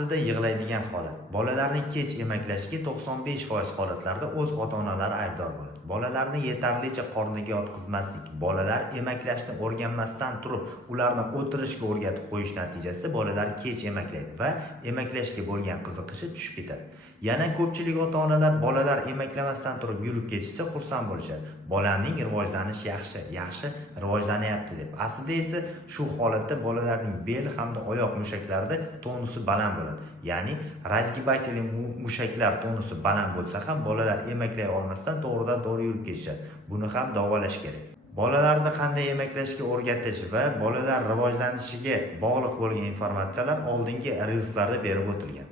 aslida yig'laydigan holat. Bolalarning kech emaklashiga 95% holatlarda o'z ota-onalari aybdor bo'ladi. Bolalarni yetarlicha qorniga yotqizmaslik, bolalar emaklashni o'rganmasdan turib, ularni o'tirishga o'rgatib qo'yish natijasida bolalar kech emaklaydi va emaklashga bo'lgan qiziqishi tushib ketadi. Yana ko'pchilik ota-onalar bolalar emaklamasdan turib yurib ketishsa xursand bo'lishadi. Bolaning rivojlanishi yaxshi rivojlanyapti deb. Aslida esa shu holatda bolalarning bel hamda oyoq mushaklarida tonusi baland bo'ladi. Ya'ni razgibательный mushaklar tonusi baland bo'lsa ham bolalar emaklay olmasdan to'g'ridan-to'g'ri yurib ketishadi. Buni ham davolash kerak. Bolalarni qanday emaklashga o'rgatish va bolalar rivojlanishiga bog'liq bo'lgan informatsiyalar oldingi rilslarda berib o'tilgan.